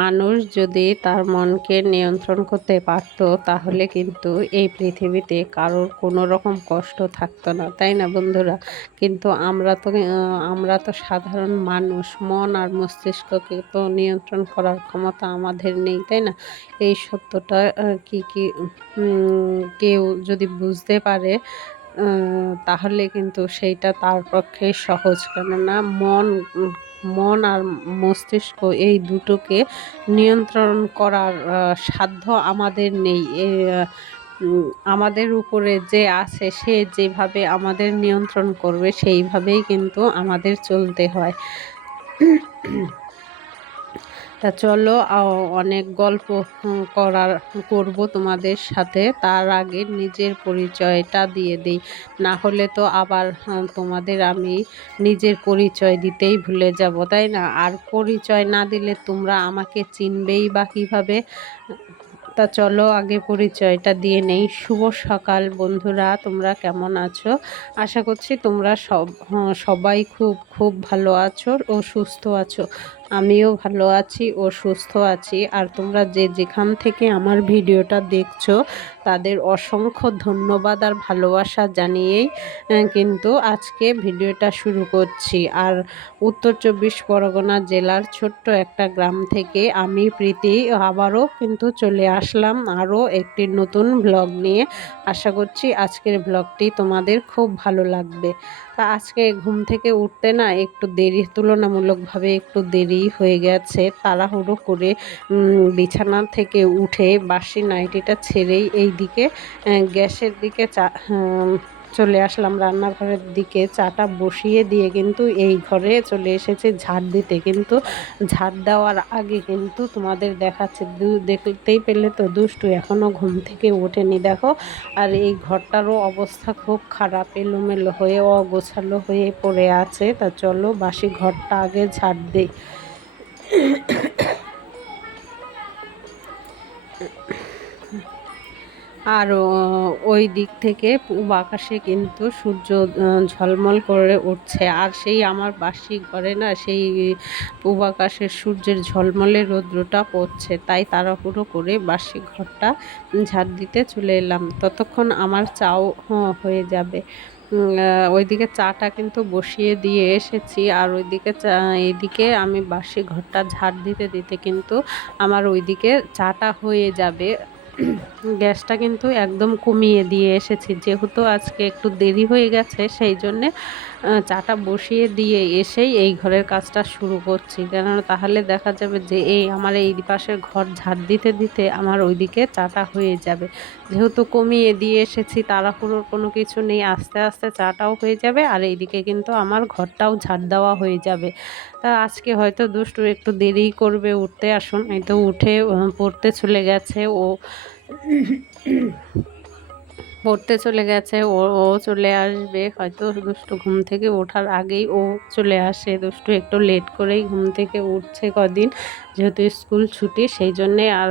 মানুষ যদি তার মনকে নিয়ন্ত্রণ করতে পারত তাহলে কিন্তু এই পৃথিবীতে কারোর কোনো রকম কষ্ট থাকতো না, তাই না বন্ধুরা? কিন্তু আমরা তো সাধারণ মানুষ, মন আর মস্তিষ্ককে তো নিয়ন্ত্রণ করার ক্ষমতা আমাদের নেই, তাই না? এই সত্যটা কেউ যদি বুঝতে পারে তাহলে কিন্তু সেইটা তার পক্ষে সহজ। কেননা মন আর মস্তিষ্ক এই দুটোকে নিয়ন্ত্রণ করার সাধ্য আমাদের নেই। আমাদের উপরে যে আছে সে যেভাবে আমাদের নিয়ন্ত্রণ করবে সেইভাবেই কিন্তু আমাদের চলতে হয়। তা চলো অনেক গল্প করব তোমাদের সাথে। তার আগে নিজের পরিচয়টা দিয়ে দিই, না হলে তো আবার তোমাদের আমি নিজের পরিচয় দিতেই ভুলে যাব, তাই না? আর পরিচয় না দিলে তোমরা আমাকে চিনবেই বা কীভাবে? তা চলো আগে পরিচয়টা দিয়ে নেই। শুভ সকাল বন্ধুরা, তোমরা কেমন আছো? আশা করছি তোমরা সবাই খুব খুব ভালো আছো ও সুস্থ আছো। আমিও ভালো আছি ও সুস্থ আছি। আর তোমরা যে যেখান থেকে আমার ভিডিওটা দেখছো তাদের অসংখ্য ধন্যবাদ আর ভালোবাসা জানিয়েই কিন্তু আজকে ভিডিওটা শুরু করছি। আর উত্তর 24 পরগনা জেলার ছোট্ট একটা গ্রাম থেকে আমি প্রীতি আবারও কিন্তু চলে আসলাম আরও একটি নতুন ব্লগ নিয়ে। আশা করছি আজকের ব্লগটি তোমাদের খুব ভালো লাগবে। তা আজকে ঘুম থেকে উঠতে না একটু তুলনামূলকভাবে একটু দেরি হয়ে গেছে। তাড়াহুড়ো করে বিছানা থেকে উঠে বাসি নাইটিটা ছেড়েই এই দিকে গ্যাসের দিকে চলে আসলাম, রান্নাঘরের দিকে চাটা বসিয়ে দিয়ে কিন্তু এই ঘরে চলে এসেছে ঝাড় দিতে। কিন্তু ঝাড় দেওয়ার আগে কিন্তু তোমাদের দেখাচ্ছে, দেখতেই পেলে তো দুষ্টু এখনও ঘুম থেকে ওঠেনি দেখো। আর এই ঘরটারও অবস্থা খুব খারাপ, এলোমেলো হয়ে অগোছালো হয়ে পড়ে আছে। তা চলো বাসি ঘরটা আগে ঝাড় দিই। আর ওই দিক থেকে পূব আকাশে কিন্তু সূর্য ঝলমল করে উঠছে। আর সেই আমার বাসি ঘরে না সেই পূব আকাশের সূর্যের ঝলমলে রৌদ্রটা পড়ছে, তাই তাড়াহুড়ো করে বাসি ঘরটা ঝাড় দিতে চলে এলাম। ততক্ষণ আমার চাও হয়ে যাবে। ওইদিকে চাটা কিন্তু বসিয়ে দিয়ে এসেছি। আর এইদিকে আমি বাসি ঘরটা ঝাড় দিতে দিতে কিন্তু আমার ওইদিকে চাটা হয়ে যাবে। গ্যাসটা কিন্তু একদম কমিয়ে দিয়ে এসেছি, যেহেতু আজকে একটু দেরি হয়ে গেছে সেই জন্যে চাটা বসিয়ে দিয়ে এসেই এই ঘরের কাজটা শুরু করছি। কেননা তাহলে দেখা যাবে যে আমার এই পাশের ঘর ঝাড় দিতে দিতে আমার ওইদিকে চাটা হয়ে যাবে। যেহেতু কমিয়ে দিয়ে এসেছি, তাড়াহুড়োর কোনো কিছু নেই, আস্তে আস্তে চাটাও হয়ে যাবে আর এইদিকে কিন্তু আমার ঘরটাও ঝাড় দেওয়া হয়ে যাবে। তা আজকে হয়তো দুষ্টু একটু দেরি করবে উঠতে। আসুন, এই তো উঠে পড়তে চলে গেছে। পড়তে চলে গেছে। ও চলে আসবে হয়তো। দুষ্টু ঘুম থেকে ওঠার আগেই ও চলে আসে। দুষ্টু একটু লেট করেই ঘুম থেকে উঠছে কদিন, যেহেতু স্কুল ছুটি সেই জন্যে। আর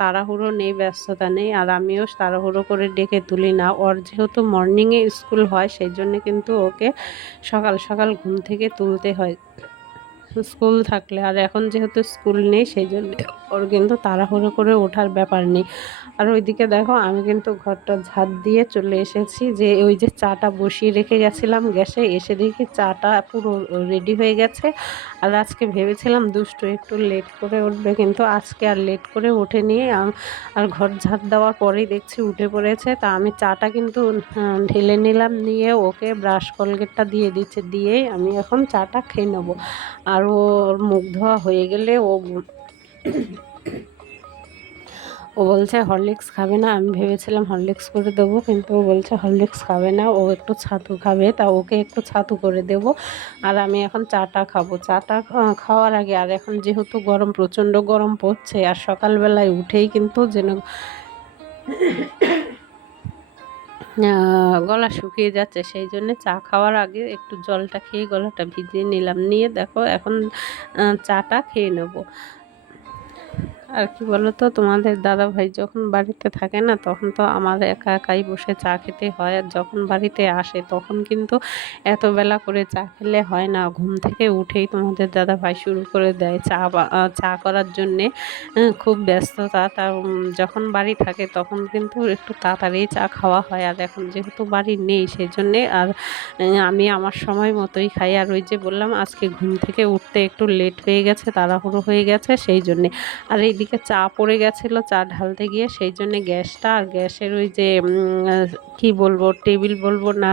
তাড়াহুড়ো নেই, ব্যস্ততা নেই। আর আমিও তাড়াহুড়ো করে ডেকে তুলি না। ওর যেহেতু মর্নিংয়ে স্কুল হয় সেই জন্যে কিন্তু ওকে সকাল সকাল ঘুম থেকে তুলতে হয় স্কুল থাকলে। আর এখন যেহেতু স্কুল নেই সেই জন্য ওর কিন্তু তাড়াহুড়ো করে ওঠার ব্যাপার নেই। আর ওইদিকে দেখো আমি কিন্তু ঘরটা ঝাড় দিয়ে চলে এসেছি। যে ওই যে চাটা বসিয়ে রেখে গেছিলাম গ্যাসে, এসে দেখি চাটা পুরো রেডি হয়ে গেছে। আর আজকে ভেবেছিলাম দুষ্টু একটু লেট করে উঠবে, কিন্তু আজকে আর লেট করে ওঠেনি। আর ঘর ঝাড় দেওয়ার পরেই দেখছি উঠে পড়েছে। তা আমি চাটা কিন্তু ঢেলে নিলাম, নিয়ে ওকে ব্রাশ কলগেটটা দিয়ে দিচ্ছে, দিয়েই আমি এখন চাটা খেয়ে নেবো। আর ওর মুখ ধোয়া হয়ে গেলে ও বলছে হরলিক্স খাবে না। আমি ভেবেছিলাম হরলিক্স করে দেবো, কিন্তু ও বলছে হরলিক্স খাবে না, ও একটু ছাতু খাবে। তা ওকে একটু ছাতু করে দেবো। আর আমি এখন চাটা খাবো। চাটা খাওয়ার আগে, আর এখন যেহেতু গরম, প্রচণ্ড গরম পড়ছে, আর সকালবেলায় উঠেই কিন্তু যেন গলা শুকিয়ে যাচ্ছে, সেই জন্য চা খাওয়ার আগে একটু জলটা খেয়ে গলাটা ভিজিয়ে নিলাম। নিয়ে দেখো এখন চাটা খেয়ে নেবো। আর কি বলো তো, তোমাদের দাদা ভাই যখন বাড়িতে থাকে না, তখন তো আমার একা একাই বসে চা খেতে হয়। আর যখন বাড়িতে আসে তখন কিন্তু এত বেলা করে চা খেলে হয় না। ঘুম থেকে উঠেই তোমাদের দাদা ভাই শুরু করে দেয় চা করার জন্যে। খুব ব্যস্ততা। তা যখন বাড়ি থাকে তখন কিন্তু একটু তাড়াতাড়ি চা খাওয়া হয়। আর এখন যেহেতু বাড়ি নেই, সেই জন্যে আর আমি আমার সময় মতোই খাই। আর ওই যে বললাম, আজকে ঘুম থেকে উঠতে একটু লেট হয়ে গেছে, তাড়াহুড়ো হয়ে গেছে, সেই জন্যে। আর এইদিকে চা পড়ে গেছিলো চা ঢালতে গিয়ে, সেই জন্যে গ্যাসটা, আর গ্যাসের ওই যে কি বলবো, টেবিল বলবো না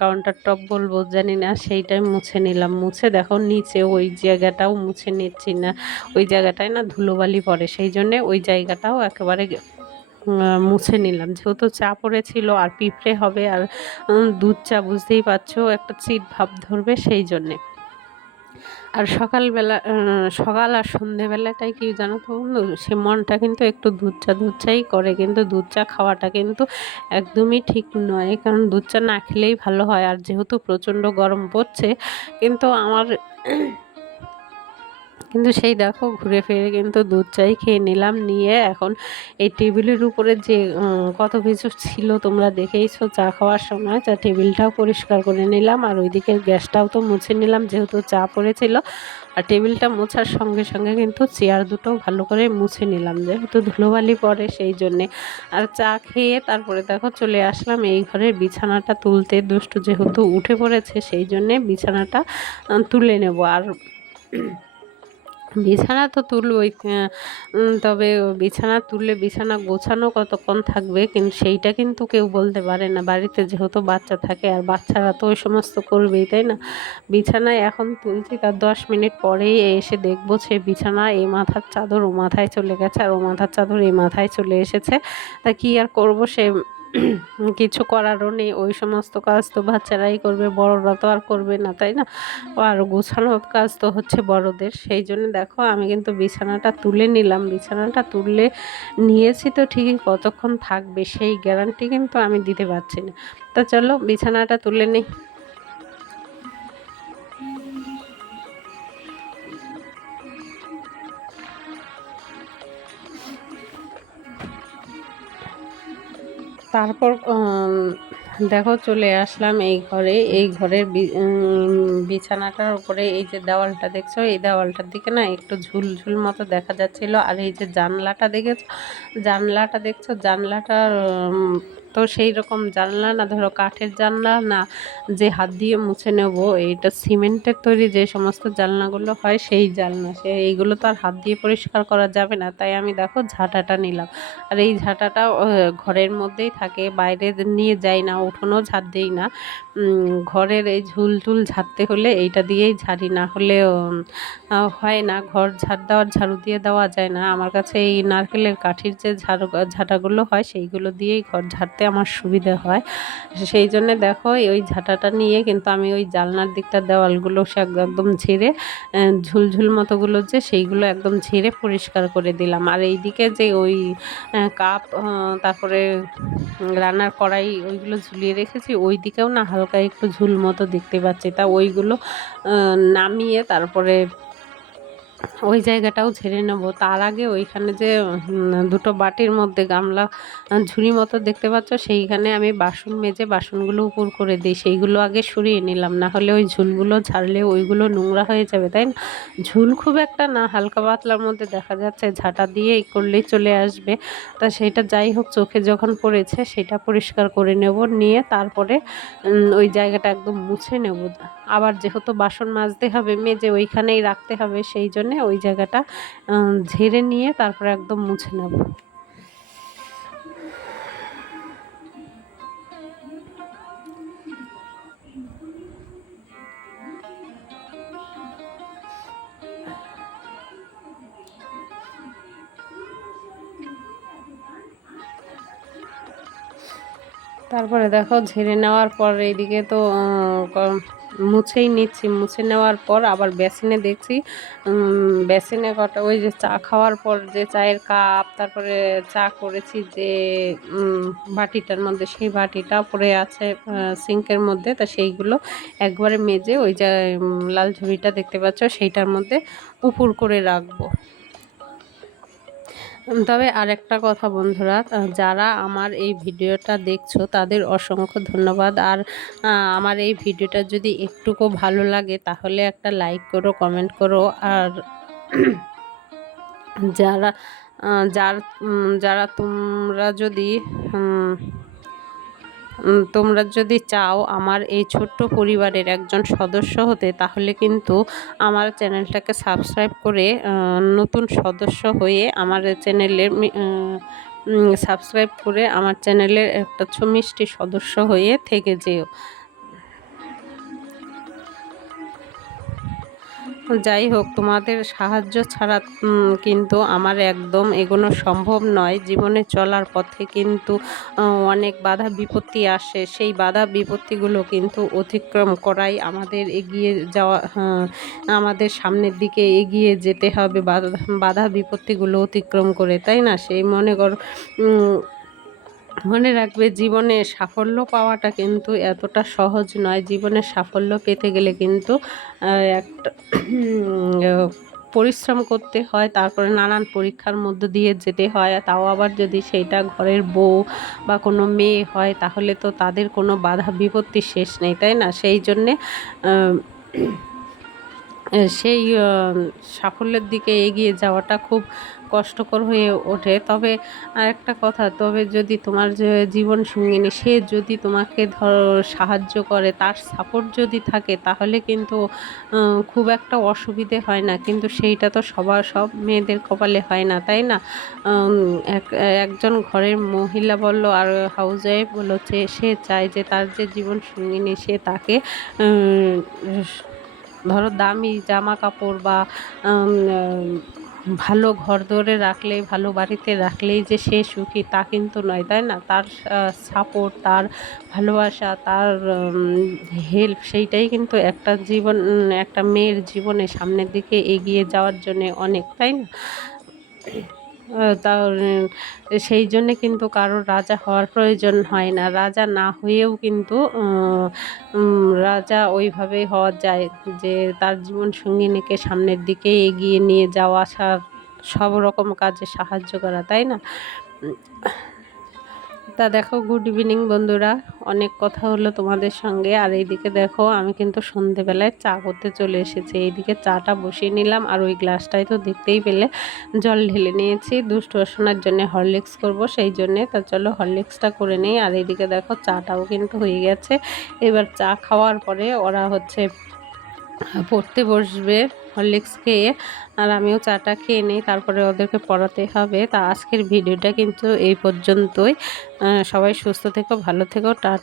কাউন্টার টপ বলবো জানি না, সেইটাই মুছে নিলাম। মুছে দেখো নিচে ওই জায়গাটাও মুছে নিচ্ছি না, ওই জায়গাটায় না ধুলোবালি পড়ে, সেই জন্যে ওই জায়গাটাও একেবারে মুছে নিলাম। যেহেতু চা পড়েছিল আর পিঁপড়ে হবে, আর দুধ চা বুঝতেই পারছো একটা চিট ভাব ধরবে, সেই জন্যে। আর সকালবেলা সকাল আর সন্ধেবেলাটাই কি জানো তো বন্ধু, সে মনটা কিন্তু একটু দুধ চাই করে, কিন্তু দুধ চা খাওয়াটা কিন্তু একদমই ঠিক নয়, কারণ দুধ চা না খেলেই ভালো হয়। আর যেহেতু প্রচণ্ড গরম পড়ছে, কিন্তু আমার কিন্তু সেই দেখো ঘুরে ফিরে কিন্তু দুধ চাই খেয়ে নিলাম। নিয়ে এখন এই টেবিলের উপরে যে কত কিছু ছিল তোমরা দেখেইছো চা খাওয়ার সময়, চা টেবিলটাও পরিষ্কার করে নিলাম। আর ওইদিকে গ্যাসটাও তো মুছে নিলাম, যেহেতু চা পড়েছিল। আর টেবিলটা মোছার সঙ্গে সঙ্গে কিন্তু চেয়ার দুটো ভালো করে মুছে নিলাম, যেহেতু ধুলোবালি পড়ে, সেই জন্যে। আর চা খেয়ে তারপরে দেখো চলে আসলাম এই ঘরের বিছানাটা তুলতে। দুষ্টু যেহেতু উঠে পড়েছে, সেই জন্যে বিছানাটা তুলে নেব। আর বিছানা তো তুলবই, তবে বিছানা তুললে বিছানা গোছানো কতক্ষণ থাকবে, কিন্তু সেইটা কিন্তু কেউ বলতে পারে না। বাড়িতে যেহেতু বাচ্চা থাকে, আর বাচ্চারা তো ওই সমস্ত করবেই, তাই না? বিছানায় এখন তুলছি, তার 10 মিনিট পরেই এসে দেখবো সে বিছানা এই মাথার চাদর ও মাথায় চলে গেছে, আর ও মাথার চাদর এই মাথায় চলে এসেছে। তা কি আর করব, সে কিছু করারও নেই। ওই সমস্ত কাজ তো বাচ্চারাই করবে, বড়রা তো আর করবে না, তাই না? আর গোছানোর কাজ তো হচ্ছে বড়দের, সেই জন্য দেখো আমি কিন্তু বিছানাটা তুলে নিলাম। বিছানাটা তুললে নিয়েছি তো ঠিকই, কতক্ষণ থাকবে সেই গ্যারান্টি কিন্তু আমি দিতে পারছি না। তা চলো বিছানাটা তুলে নিই। তারপর দেখো চলে আসলাম এই ঘরে। এই ঘরের বিছানাটার উপরে এই যে দেওয়ালটা দেখছো, এই দেওয়ালটার দিকে না একটু ঝুল ঝুল মতো দেখা যাচ্ছিল। আর এই যে জানলাটা দেখেছো, জানলাটা দেখছো, জানলাটার তো সেই রকম জানলা না, ধরো কাঠের জানলা না, যে হাত দিয়ে মুছে নেব, এইটা সিমেন্টের তৈরি যে সমস্ত জানলাগুলো হয়, সেই জানলা। এইগুলো তো আর হাত দিয়ে পরিষ্কার করা যাবে না, তাই আমি দেখো ঝাঁটাটা নিলাম। আর এই ঝাঁটাটা ঘরের মধ্যেই থাকে, বাইরে নিয়ে যাই না, উঠোনও ঝাড় দিই না। ঘরের এই ঝুল টুল ঝাড়তে হলে এইটা দিয়েই ঝাড়ি, না হলে হয় না। ঘর ঝাড়ু দিয়ে দেওয়া যায় না। আমার কাছে এই নারকেলের কাঠির যে ঝাঁটাগুলো হয়, সেইগুলো দিয়েই ঘর ঝাড়তে আমার সুবিধা হয়। সেই জন্যে দেখো ওই ঝাঁটাটা নিয়ে কিন্তু আমি ওই জানলার দিকটার দেওয়ালগুলো সে একদম ঝেড়ে ঝুলঝুল মতোগুলো যে, সেইগুলো একদম ঝেড়ে পরিষ্কার করে দিলাম। আর এইদিকে যে ওই কাপ, তারপরে রান্নার কড়াই, ওইগুলো ঝুলিয়ে রেখেছি, ওই দিকেও না হালকা একটু ঝুল মতো দেখতে পাচ্ছি। তা ওইগুলো নামিয়ে তারপরে ওই জায়গাটাও ঝেড়ে নেব। তার আগে ওইখানে যে দুটো বাটির মধ্যে গামলা ঝুড়ি মতো দেখতে পাচ্ছ, সেইখানে আমি বাসন মেজে বাসনগুলো উপর করে দিই, সেইগুলো আগে সরিয়ে নিলাম, না হলে ওই ঝুলগুলো ঝাড়লে ওইগুলো নোংরা হয়ে যাবে, তাই না? ঝুল খুব একটা না, হালকা পাতলার মধ্যে দেখা যাচ্ছে, ঝাঁটা দিয়ে এই করলেই চলে আসবে। তা সেটা যাই হোক, চোখে যখন পড়েছে সেটা পরিষ্কার করে নেব। নিয়ে তারপরে ওই জায়গাটা একদম মুছে নেব। আবার যেহেতু বাসন মাজতে হবে, মেজে ওইখানেই রাখতে হবে, সেই জন্যে ওই জায়গাটা ঝেড়ে নিয়ে তারপরে একদম মুছে নেব। তারপরে দেখো ঝেড়ে নেওয়ার পর এইদিকে তো মুছেই নিচ্ছি। মুছে নেওয়ার পর আবার বেসিনে দেখছি, বেসিনে কটা ওই যে চা খাওয়ার পর যে চায়ের কাপ, তারপরে চা করেছি যে বাটিটার মধ্যে, সেই বাটিটা পড়ে আছে সিঙ্কের মধ্যে। তা সেইগুলো একবারে মেজে ওই যে লাল ঝুড়িটা দেখতে পাচ্ছ সেইটার মধ্যে উপুর করে রাখবো। তবে আরেকটা কথা বন্ধুরা, যারা আমার এই ভিডিওটা দেখছো তাদের অসংখ্য ধন্যবাদ। আর আমার এই ভিডিওটা যদি একটুকু ভালো লাগে তাহলে একটা লাইক করো, কমেন্ট করো। আর যারা যার যারা তোমরা যদি চাও আমার এই ছোট্ট পরিবারের একজন সদস্য হতে, তাহলে কিন্তু আমার চ্যানেলটাকে সাবস্ক্রাইব করে নতুন সদস্য হয়ে আমার চ্যানেলের সাবস্ক্রাইব করে আমার চ্যানেলের একটা মিষ্টি সদস্য হয়ে থেকে যেও। যাই হোক, তোমাদের সাহায্য ছাড়া কিন্তু আমার একদম এগোনো সম্ভব নয়। জীবনে চলার পথে কিন্তু অনেক বাধা বিপত্তি আসে, সেই বাধা বিপত্তিগুলো কিন্তু অতিক্রম করাই আমাদের এগিয়ে যাওয়া, আমাদের সামনের দিকে এগিয়ে যেতে হবে বাধা বিপত্তিগুলো অতিক্রম করে, তাই না? সেই মনে রাখবে, জীবনে সাফল্য পাওয়াটা কিন্তু এতটা সহজ নয়। জীবনে সাফল্য পেতে গেলে কিন্তু একটা পরিশ্রম করতে হয়, তারপরে নানান পরীক্ষার মধ্য দিয়ে যেতে হয়। তাও আবার যদি সেইটা ঘরের বউ বা কোনো মেয়ে হয়, তাহলে তো তাদের কোনো বাধা বিপত্তির শেষ নেই, তাই না? সেই জন্যে সেই সাফল্যের দিকে এগিয়ে যাওয়াটা খুব কষ্টকর হয়ে ওঠে। তবে আরেকটা কথা, তবে যদি তোমার যে জীবন সঙ্গিনী সে যদি তোমাকে সাহায্য করে, তার সাপোর্ট যদি থাকে, তাহলে কিন্তু খুব একটা অসুবিধে হয় না। কিন্তু সেইটা তো সব মেয়েদের কপালে হয় না, তাই না? একজন ঘরের মহিলা বললো আর হাউস ওয়াইফ বললো, সে চায় যে তার যে জীবন সঙ্গিনী সে তাকে ধরো দামি জামা কাপড় বা ভালো ঘর দরে রাখলেই, ভালো বাড়িতে রাখলেই যে সে সুখী তা কিন্তু নয়, তাই না? তার সাপোর্ট, তার ভালোবাসা, তার হেল্প, সেইটাই কিন্তু একটা মেয়ের জীবনে সামনের দিকে এগিয়ে যাওয়ার জন্যে অনেক, তাই না? তা সেই জন্যে কিন্তু কারোর রাজা হওয়ার প্রয়োজন হয় না। রাজা না হয়েও কিন্তু রাজা ওইভাবেই হওয়া যায় যে তার জীবন সঙ্গিনীকে সামনের দিকে এগিয়ে নিয়ে যাওয়া, সব রকম কাজে সাহায্য করা, তাই না? তা দেখো, গুড ইভিনিং বন্ধুরা, অনেক কথা হলো তোমাদের সঙ্গে। আর এইদিকে দেখো আমি কিন্তু সন্ধেবেলায় চা করতে চলে এসেছি। এইদিকে চাটা বসিয়ে নিলাম, আর ওই গ্লাসটাই তো দেখতেই পেলে জল ঢেলে নিয়েছি। দুষ্টু শোনার জন্য হরলিক্স করব, সেই জন্যে। তা চলো হরলিক্সটা করে নিই। আর এইদিকে দেখো চাটাও কিন্তু হয়ে গেছে। এবার চা খাওয়ার পরে ওরা পড়তে বসবে হরলিক্স খেয়ে, আর আমিও চাটা খেয়ে নিই, তারপরে ওদেরকে পড়াতে হবে। তা আজকের ভিডিওটা কিন্তু এই পর্যন্তই। সবাই সুস্থ থেকো, ভালো থেকো, টাটা।